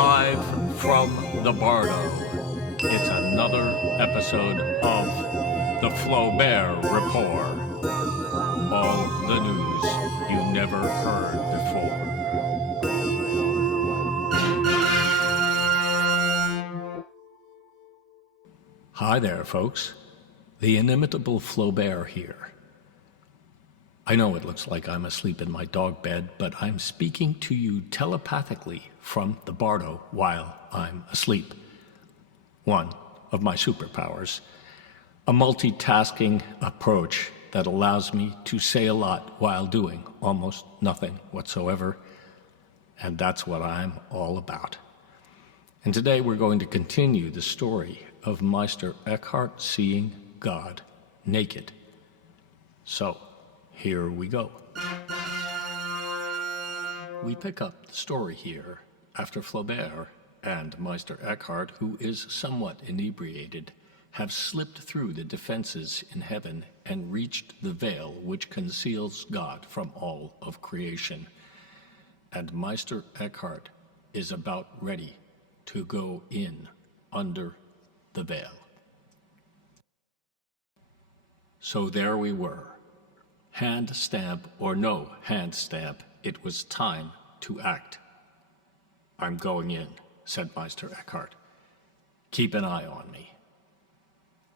Live from the Bardo, it's another episode of the Flaubert Report. All the news you never heard before. Hi there, folks. The inimitable Flaubert here. I know it looks like I'm asleep in my dog bed, but I'm speaking to you telepathically from the Bardo while I'm asleep. One of my superpowers. A multitasking approach that allows me to say a lot while doing almost nothing whatsoever. And that's what I'm all about. And today we're going to continue the story of Meister Eckhart seeing God naked. So, here we go. We pick up the story here after Flaubert and Meister Eckhart, who is somewhat inebriated, have slipped through the defenses in heaven and reached the veil which conceals God from all of creation. And Meister Eckhart is about ready to go in under the veil. So there we were. Hand stamp or no hand stamp, it was time to act. "I'm going in," said Meister Eckhart. "Keep an eye on me."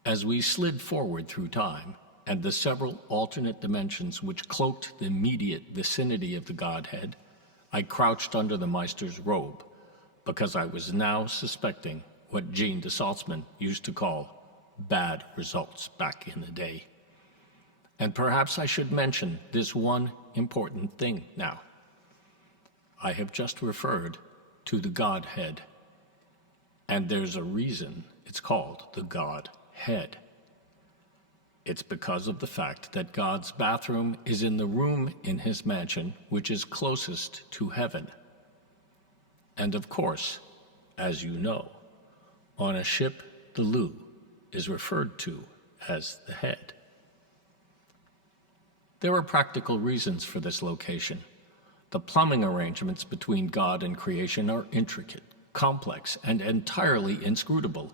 As we slid forward through time and the several alternate dimensions which cloaked the immediate vicinity of the Godhead, I crouched under the Meister's robe, because I was now suspecting what Jean de Saltzman used to call bad results back in the day. And perhaps I should mention this one important thing now. I have just referred to the Godhead, and there's a reason it's called the Godhead. It's because of the fact that God's bathroom is in the room in his mansion which is closest to heaven. And of course, as you know, on a ship, the loo is referred to as the head. There are practical reasons for this location. The plumbing arrangements between God and creation are intricate, complex, and entirely inscrutable.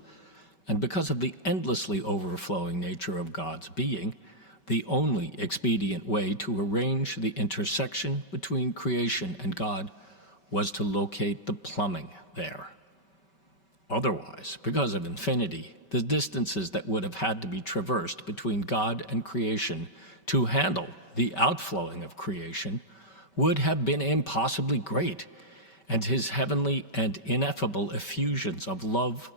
And because of the endlessly overflowing nature of God's being, the only expedient way to arrange the intersection between creation and God was to locate the plumbing there. Otherwise, because of infinity, the distances that would have had to be traversed between God and creation to handle the outflowing of creation would have been impossibly great, and his heavenly and ineffable effusions of love,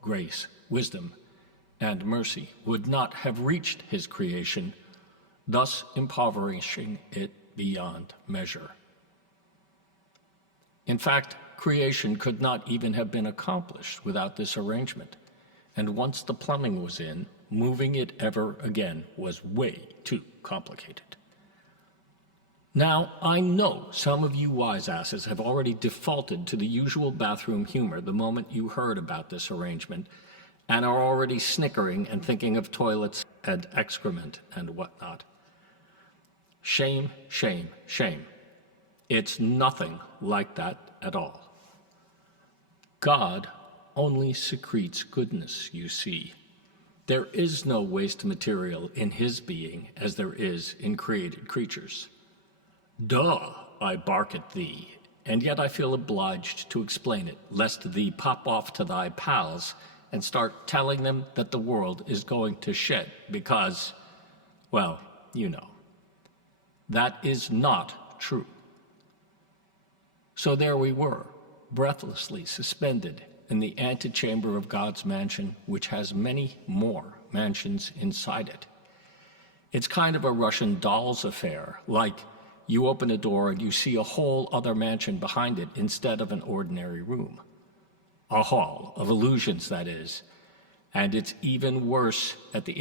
grace, wisdom, and mercy would not have reached his creation, thus impoverishing it beyond measure. In fact, creation could not even have been accomplished without this arrangement, and once the plumbing was in, moving it ever again was way too complicated. Now, I know some of you wise-asses have already defaulted to the usual bathroom humor the moment you heard about this arrangement, and are already snickering and thinking of toilets and excrement and whatnot. Shame, shame, shame. It's nothing like that at all. God only secretes goodness, you see. There is no waste material in his being as there is in created creatures. Duh, I bark at thee, and yet I feel obliged to explain it, lest thee pop off to thy pals and start telling them that the world is going to shit because, well, you know. That is not true. So there we were, breathlessly suspended in the antechamber of God's mansion, which has many more mansions inside it. It's kind of a Russian doll's affair, like you open a door and you see a whole other mansion behind it instead of an ordinary room. A hall of illusions, that is. And it's even worse at the